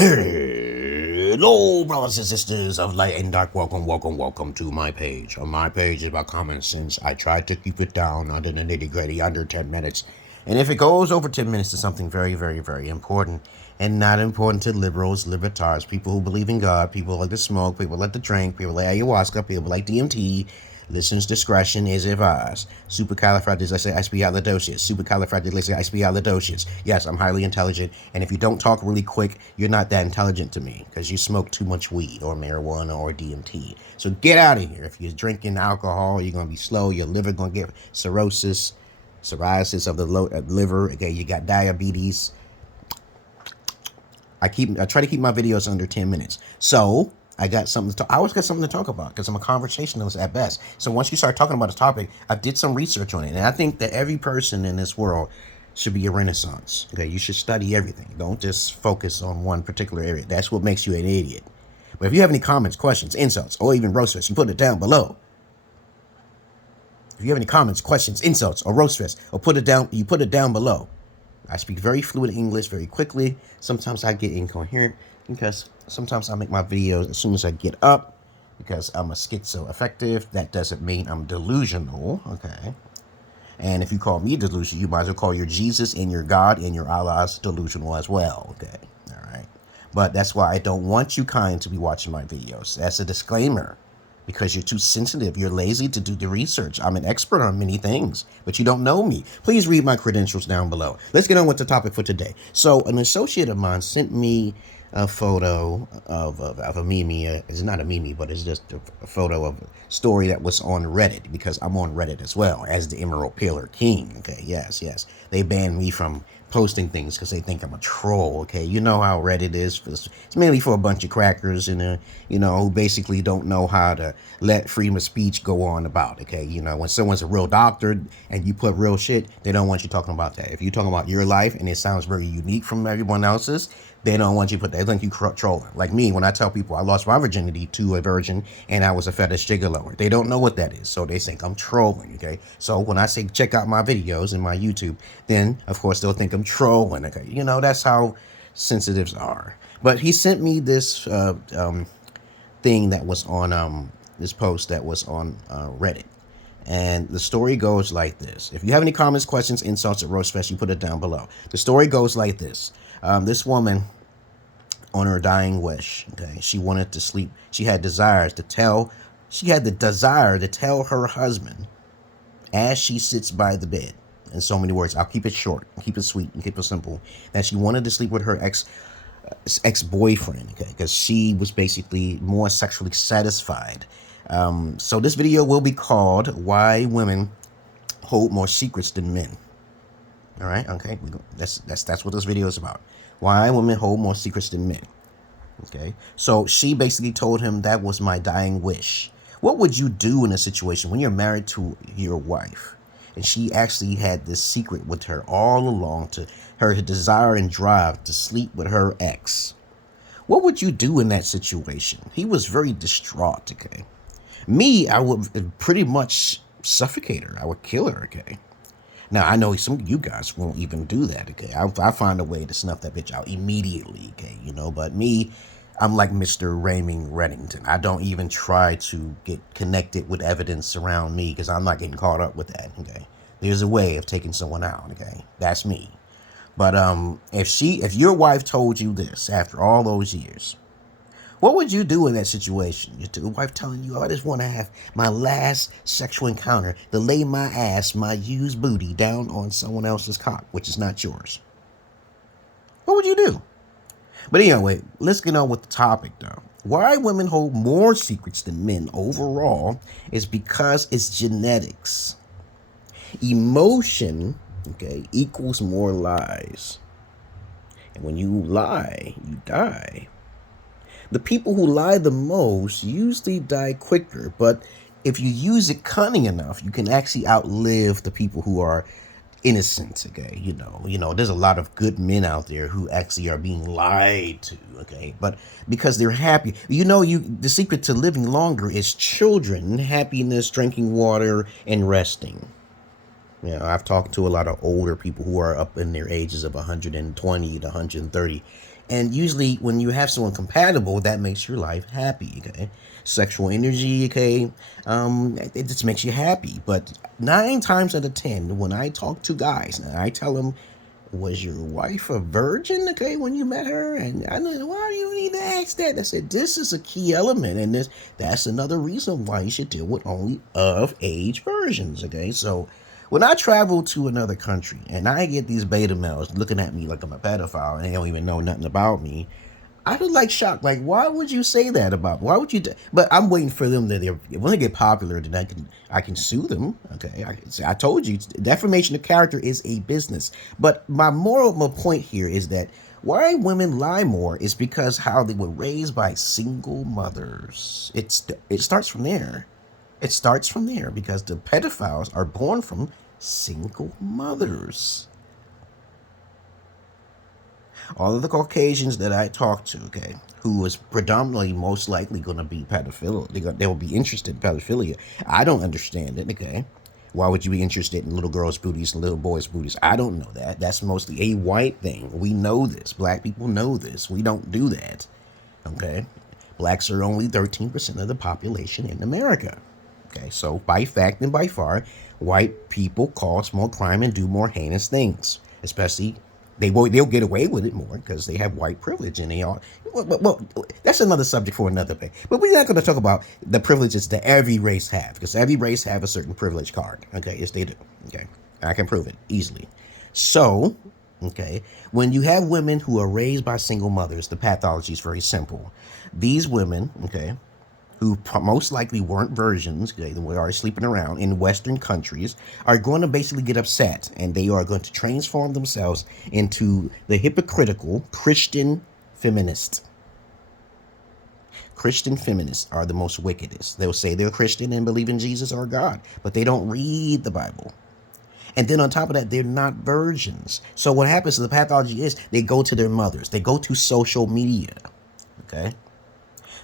Hello, brothers and sisters of light and dark. Welcome to my page. On my page is about common sense. I try to keep it down under the nitty-gritty, under 10 minutes. And if it goes over 10 minutes to something very, very, very important, and not important to liberals, libertarians, people who believe in God, people who like to smoke, people who like to drink, people like ayahuasca, people like DMT, listeners' discretion is advised. Supercalifragilisticexpialidocious. Supercalifragilisticexpialidocious. Yes, I'm highly intelligent, and if you don't talk really quick, you're not that intelligent to me, because you smoke too much weed, or marijuana, or DMT. So get out of here. If you're drinking alcohol, you're going to be slow, your liver going to get psoriasis of the liver, okay, you got diabetes. I try to keep my videos under 10 minutes. So I always got something to talk about because I'm a conversationalist at best. So once you start talking about a topic, I did some research on it. And I think that every person in this world should be a renaissance. Okay, you should study everything. Don't just focus on one particular area. That's what makes you an idiot. But if you have any comments, questions, insults, or even roast fest, you put it down below. If you have any comments, questions, insults, or roast fest, or you put it down below. I speak very fluent English very quickly. Sometimes I get incoherent because sometimes I make my videos as soon as I get up because I'm a schizo-affective. That doesn't mean I'm delusional, okay? And if you call me delusional, you might as well call your Jesus and your God and your Allah's delusional as well, okay? All right. But that's why I don't want you kind to be watching my videos. That's a disclaimer. Because you're too sensitive, you're lazy to do the research. I'm an expert on many things, but you don't know me. Please read my credentials down below. Let's get on with the topic for today. So an associate of mine sent me a photo of a meme. It's not a meme, but it's just a photo of a story that was on Reddit, because I'm on Reddit as well as the Emerald Pillar King. Okay, yes. They banned me from posting things because they think I'm a troll. Okay, you know how Reddit is. It's mainly for a bunch of crackers and who basically don't know how to let freedom of speech go on about. Okay, when someone's a real doctor and you put real shit, they don't want you talking about that. If you're talking about your life and it sounds very unique from everyone else's, they don't want you to put that. They think you trolling. Like me, when I tell people I lost my virginity to a virgin and I was a fetish gigolo, they don't know what that is, so they think I'm trolling. Okay, so when I say check out my videos and my YouTube, then of course they'll think I'm trolling. Okay, that's how sensitives are. But he sent me this thing that was on this post that was on Reddit. And the story goes like this. If you have any comments, questions, insults, or roast fest, you put it down below. The story goes like this. This woman, on her dying wish, okay, she wanted to sleep. She had the desire to tell her husband, as she sits by the bed, in so many words, I'll keep it short, keep it sweet, and keep it simple, that she wanted to sleep with her ex-boyfriend, okay, because she was basically more sexually satisfied. So this video will be called "Why Women Hold More Secrets Than Men." All right, okay, that's what this video is about. Why women hold more secrets than men. Okay, so she basically told him, that was my dying wish. What would you do in a situation when you're married to your wife and she actually had this secret with her all along, to her desire and drive to sleep with her ex? What would you do in that situation? He was very distraught, okay? Me, I would pretty much suffocate her. I would kill her, okay? Now, I know some of you guys won't even do that, okay? I find a way to snuff that bitch out immediately, okay? But me, I'm like Mr. Raymond Reddington. I don't even try to get connected with evidence around me because I'm not getting caught up with that, okay? There's a way of taking someone out, okay? That's me. But if your wife told you this after all those years, what would you do in that situation? Your wife telling you, I just want to have my last sexual encounter to lay my ass, my used booty, down on someone else's cock, which is not yours. What would you do? But anyway, let's get on with the topic, though. Why women hold more secrets than men overall is because it's genetics. Emotion, okay, equals more lies. And when you lie, you die. The people who lie the most usually die quicker, but if you use it cunning enough, you can actually outlive the people who are innocent, okay? There's a lot of good men out there who actually are being lied to, okay? But because they're happy, the secret to living longer is children, happiness, drinking water, and resting. I've talked to a lot of older people who are up in their ages of 120 to 130, And usually when you have someone compatible, that makes your life happy, okay? Sexual energy, okay? It just makes you happy. But 9 times out of 10, when I talk to guys, and I tell them, was your wife a virgin, okay, when you met her? And I know, why do you need to ask that? I said, this is a key element, and that's another reason why you should deal with only of-age versions, okay? So when I travel to another country and I get these beta males looking at me like I'm a pedophile and they don't even know nothing about me, I was like shocked. Like, why would you say that about me? Why would you? But I'm waiting for them to. When they get popular, then I can sue them. Okay, I told you, defamation of character is a business. But my point here is that why women lie more is because how they were raised by single mothers. It starts from there. It starts from there because the pedophiles are born from single mothers. All of the Caucasians that I talked to, okay, who was predominantly most likely going to be pedophilia, they will be interested in pedophilia. I don't understand it, okay? Why would you be interested in little girls' booties and little boys' booties? I don't know that. That's mostly a white thing. We know this. Black people know this. We don't do that, okay? Blacks are only 13% of the population in America, okay? So by fact and by far, white people cause more crime and do more heinous things, especially they'll get away with it more because they have white privilege and they are. Well, that's another subject for another day. But we're not going to talk about the privileges that every race have because every race have a certain privilege card. Okay, yes they do. Okay, I can prove it easily. So, okay, when you have women who are raised by single mothers, the pathology is very simple. These women, okay, who most likely weren't virgins, they are sleeping around in Western countries, are going to basically get upset and they are going to transform themselves into the hypocritical Christian feminists. Christian feminists are the most wickedest. They'll say they're Christian and believe in Jesus or God, but they don't read the Bible. And then on top of that, they're not virgins. So what happens to the pathology is they go to their mothers. They go to social media, okay?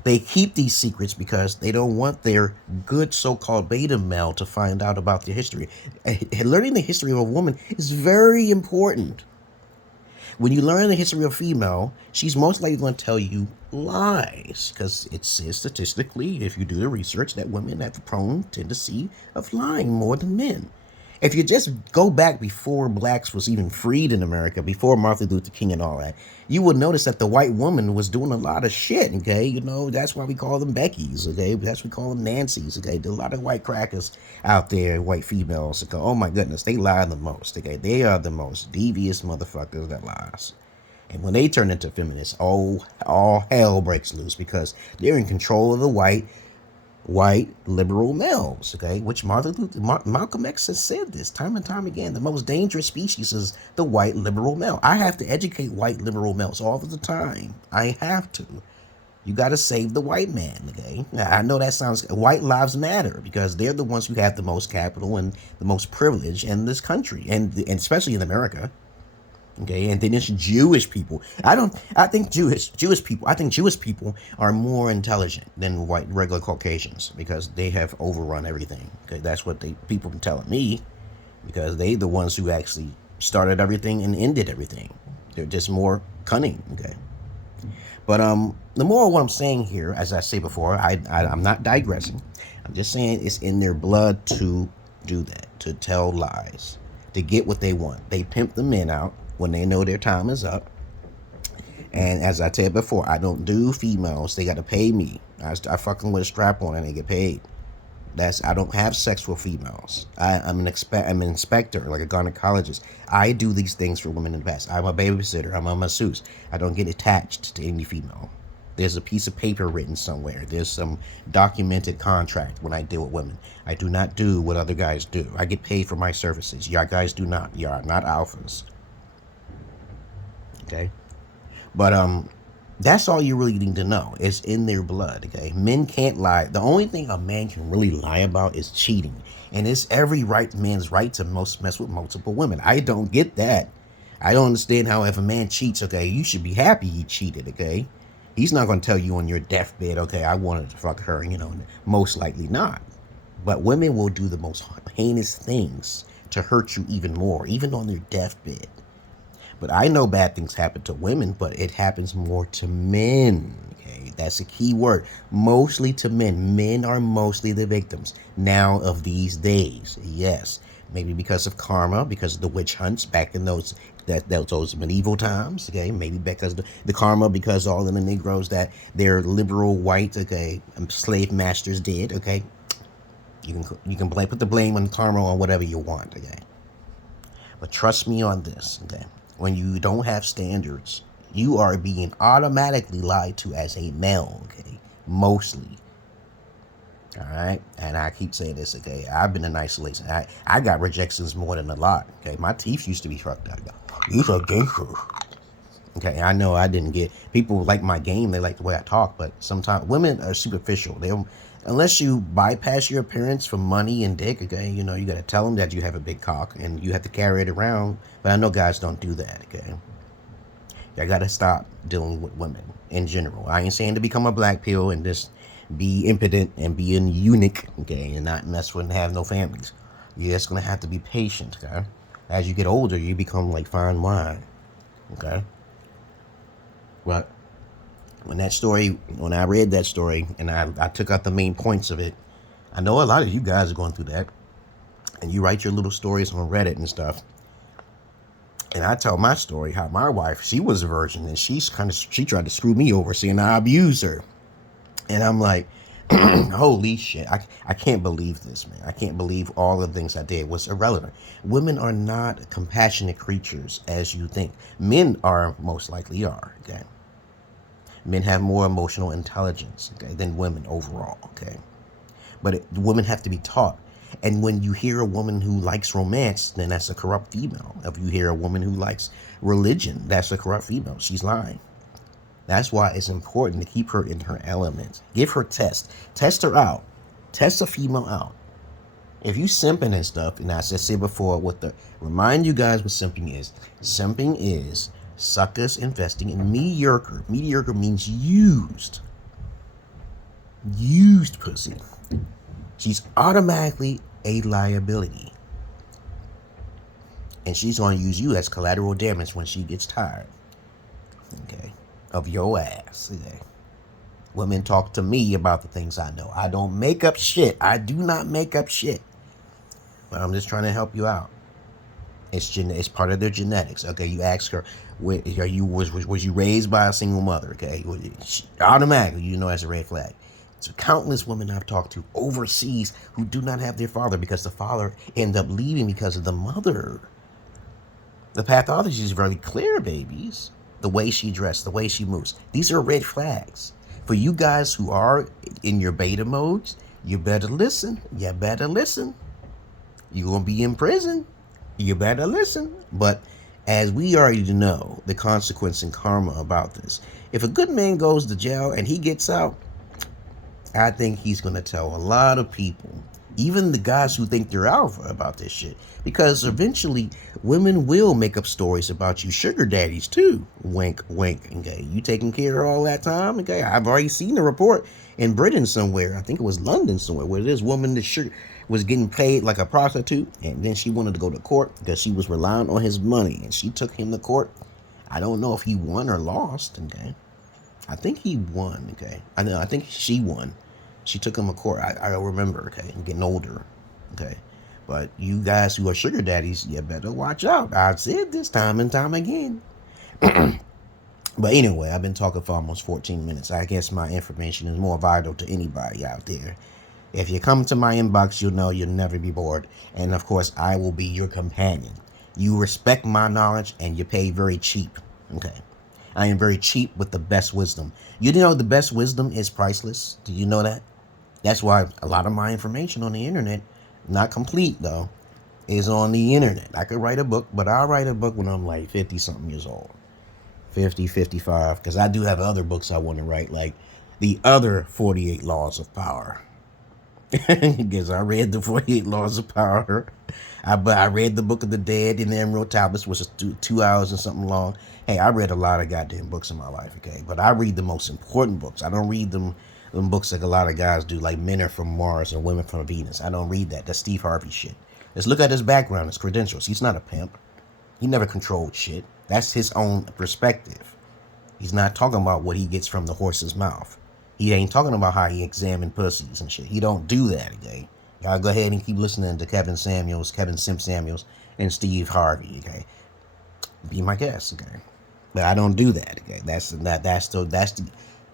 They keep these secrets because they don't want their good so-called beta male to find out about their history. Learning the history of a woman is very important. When you learn the history of a female, she's most likely going to tell you lies because it says statistically, if you do the research, that women have a prone tendency of lying more than men. If you just go back before blacks was even freed in America, before Martin Luther King and all that, you would notice that the white woman was doing a lot of shit, okay? You know, that's why we call them Beckys, okay? That's why we call them Nancys, okay? There's a lot of white crackers out there, white females, okay? Oh my goodness, they lie the most, okay? They are the most devious motherfuckers that lies. And when they turn into feminists, oh, all hell breaks loose because they're in control of the white liberal males, okay? Which Malcolm X has said this time and time again. The most dangerous species is the white liberal male. I have to educate white liberal males all of the time. I have to. You got to save the white man, okay? Now, I know that sounds... White lives matter because they're the ones who have the most capital and the most privilege in this country, and especially in America. Okay, and then it's Jewish people. I think Jewish people are more intelligent than white regular Caucasians because they have overrun everything. Okay, that's what people been telling me because they the ones who actually started everything and ended everything. They're just more cunning. Okay, but the more of what I'm saying here, as I say before, I'm not digressing. I'm just saying it's in their blood to do that, to tell lies, to get what they want. They pimp the men out when they know their time is up. And as I said before, I don't do females. They got to pay me. I fucking with a strap on and they get paid. I don't have sex with females. I'm an inspector, like a gynecologist. I do these things for women in the past. I'm a babysitter. I'm a masseuse. I don't get attached to any female. There's a piece of paper written somewhere. There's some documented contract when I deal with women. I do not do what other guys do. I get paid for my services. Y'all guys do not. Y'all are not alphas. Okay, but that's all you really need to know. It's in their blood. Okay, men can't lie. The only thing a man can really lie about is cheating, and it's every man's right to mess with multiple women. I don't get that. I don't understand how if a man cheats, okay, you should be happy he cheated. Okay, he's not going to tell you on your deathbed, okay, I wanted to fuck her. You know, most likely not. But women will do the most heinous things to hurt you even more, even on their deathbed. But I know bad things happen to women, but it happens more to men. Okay, that's a key word. Mostly to men. Men are mostly the victims now of these days. Yes, maybe because of karma, because of the witch hunts back in those medieval times. Okay, maybe because the karma, because all of the Negroes that their liberal white slave masters did. Okay, you can put the blame on karma on whatever you want. Okay, but trust me on this. Okay, when you don't have standards, you are being automatically lied to as a male. Okay, mostly. All right, and I keep saying this. Okay, I've been in isolation. I got rejections more than a lot. Okay, my teeth used to be fucked up. You so gangster. Okay, I know I didn't get people like my game. They like the way I talk, but sometimes women are superficial. They unless you bypass your appearance for money and dick. Okay, you know you got to tell them that you have a big cock and you have to carry it around. But I know guys don't do that. Okay, I got to stop dealing with women in general. I ain't saying to become a black pill and just be impotent and be a eunuch, okay, and not mess with and have no families. You're just gonna have to be patient, okay? As you get older, you become like fine wine, okay? But when I read that story and I took out the main points of it, I know a lot of you guys are going through that, and you write your little stories on Reddit and stuff. And I tell my story how my wife, she was a virgin, and she tried to screw me over, saying I abused her. And I'm like, holy shit, I can't believe this, man. I can't believe all the things I did was irrelevant. Women are not compassionate creatures as you think. Men are, most likely are, okay? Men have more emotional intelligence, okay, than women overall, okay? But women have to be taught. And when you hear a woman who likes romance, then that's a corrupt female. If you hear a woman who likes religion, that's a corrupt female. She's lying. That's why it's important to keep her in her element. Give her tests. Test her out. Test a female out. If you simping and stuff, and as I said before, remind you guys what simping is. Simping is suckers investing in mediocre. Mediocre means used. Used pussy. She's automatically a liability. And she's going to use you as collateral damage when she gets tired. Okay. Of your ass. Okay. Women talk to me about the things I know. I don't make up shit. I do not make up shit. But I'm just trying to help you out. It's part of their genetics. Okay, you ask her, was you raised by a single mother? Okay, automatically you know that's a red flag. So countless women I've talked to overseas who do not have their father because the father ended up leaving because of the mother. The pathology is very clear, babies. The way she dressed, the way she moves. These are red flags. For you guys who are in your beta modes, you better listen. You better listen. You're going to be in prison. You better listen. But as we already know, the consequence and karma about this. If a good man goes to jail and he gets out, I think he's going to tell a lot of people, even the guys who think they're alpha, about this shit. Because eventually, women will make up stories about you sugar daddies too. Wink, wink. Okay, you taking care of all that time? Okay, I've already seen a report in Britain somewhere. I think it was London somewhere, where this woman that was getting paid like a prostitute, and then she wanted to go to court because she was relying on his money, and she took him to court. I don't know if he won or lost. Okay, I think he won. Okay, I think she won. She took him to court. I don't remember. Okay, I'm getting older. Okay. But you guys who are sugar daddies, you better watch out. I've said this time and time again. But anyway, I've been talking for almost 14 minutes. I guess my information is more vital to anybody out there. If you come to my inbox, you'll know you'll never be bored. And of course, I will be your companion. You respect my knowledge and you pay very cheap. Okay. I am very cheap with the best wisdom. You know the best wisdom is priceless. Do you know that? That's why a lot of my information on the internet, not complete though, is on the internet. I could write a book, but I'll write a book when I'm like 50 something years old. 50, 55, because I do have other books I want to write, like the other 48 Laws of Power. Because I read the 48 Laws of Power. I read the Book of the Dead in the Emerald Tablets, which is 2 hours and something long. Hey, I read a lot of goddamn books in my life, okay? But I read the most important books. I don't read them books like a lot of guys do, like Men Are From Mars and Women From Venus. I don't read that. That's Steve Harvey shit. Let's look at his background, his credentials. He's not a pimp. He never controlled shit. That's his own perspective. He's not talking about what he gets from the horse's mouth. He ain't talking about how he examined pussies and shit. He don't do that, okay? Y'all go ahead and keep listening to Kevin Simp Samuels, and Steve Harvey, okay? Be my guest, okay? But I don't do that, okay? That's the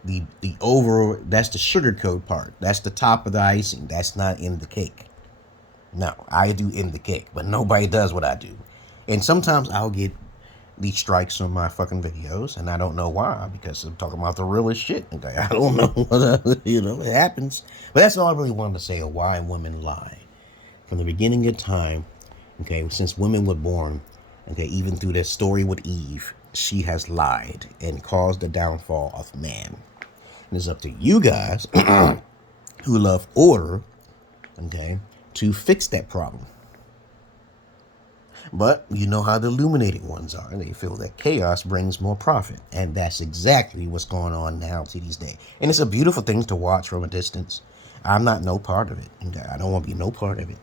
sugarcoat part. That's the top of the icing. That's not in the cake. No, I do in the cake, but nobody does what I do. And sometimes I'll get these strikes on my fucking videos, and I don't know why, because I'm talking about the realest shit. Okay, I don't know what, it happens. But that's all I really wanted to say, of why women lie. From the beginning of time, okay, since women were born, okay, even through the story with Eve, she has lied and caused the downfall of man. And it's up to you guys who love order, okay, to fix that problem. But you know how the illuminated ones are. They feel that chaos brings more profit. And that's exactly what's going on now to these days. And it's a beautiful thing to watch from a distance. I'm not no part of it. Okay? I don't want to be no part of it.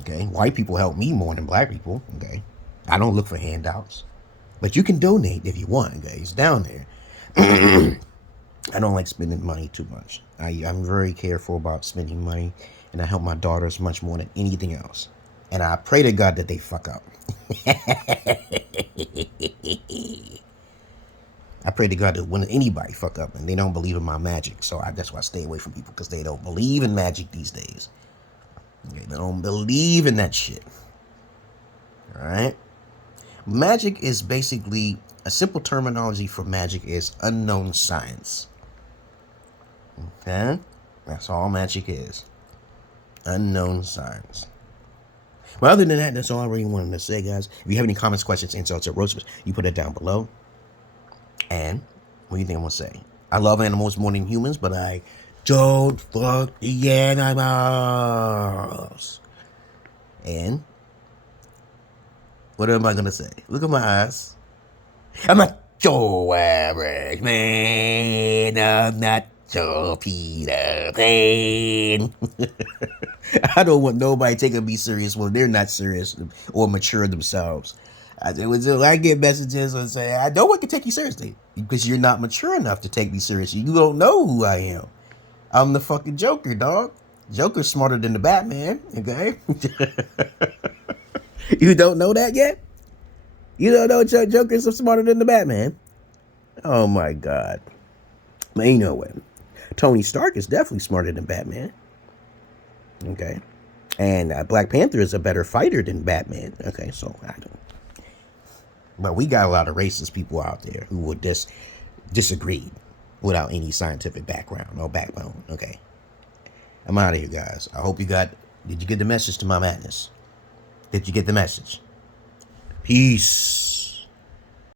Okay? White people help me more than black people. Okay? I don't look for handouts. But you can donate if you want. Okay? It's down there. I don't like spending money too much. I'm very careful about spending money. And I help my daughters much more than anything else. And I pray to God that they fuck up. I pray to God that when anybody fuck up and they don't believe in my magic. So that's why I stay away from people, because they don't believe in magic these days. They don't believe in that shit. All right? Magic is basically, a simple terminology for magic is unknown science. Okay? That's all magic is. Unknown science. But other than that, that's all I really wanted to say, guys. If you have any comments, questions, insults, or roasters, you put it down below. And what do you think I'm going to say? I love animals more than humans, but I don't fuck the animals. And what am I going to say? Look at my eyes. I'm not your average man. I'm not your Peter Pan. I don't want nobody taking me serious when they're not serious or mature themselves. I get messages and say, I don't want to take you seriously because you're not mature enough to take me seriously. You don't know who I am. I'm the fucking Joker, dog. Joker's smarter than the Batman, okay? You don't know that yet? You don't know Joker's smarter than the Batman? Oh my God. But you know what? Tony Stark is definitely smarter than Batman. Okay. And Black Panther is a better fighter than Batman. Okay, so I don't. But we got a lot of racist people out there who would just disagree without any scientific background or backbone. Okay. I'm out of here, guys. I hope you got. Did you get the message to my madness? Did you get the message? Peace.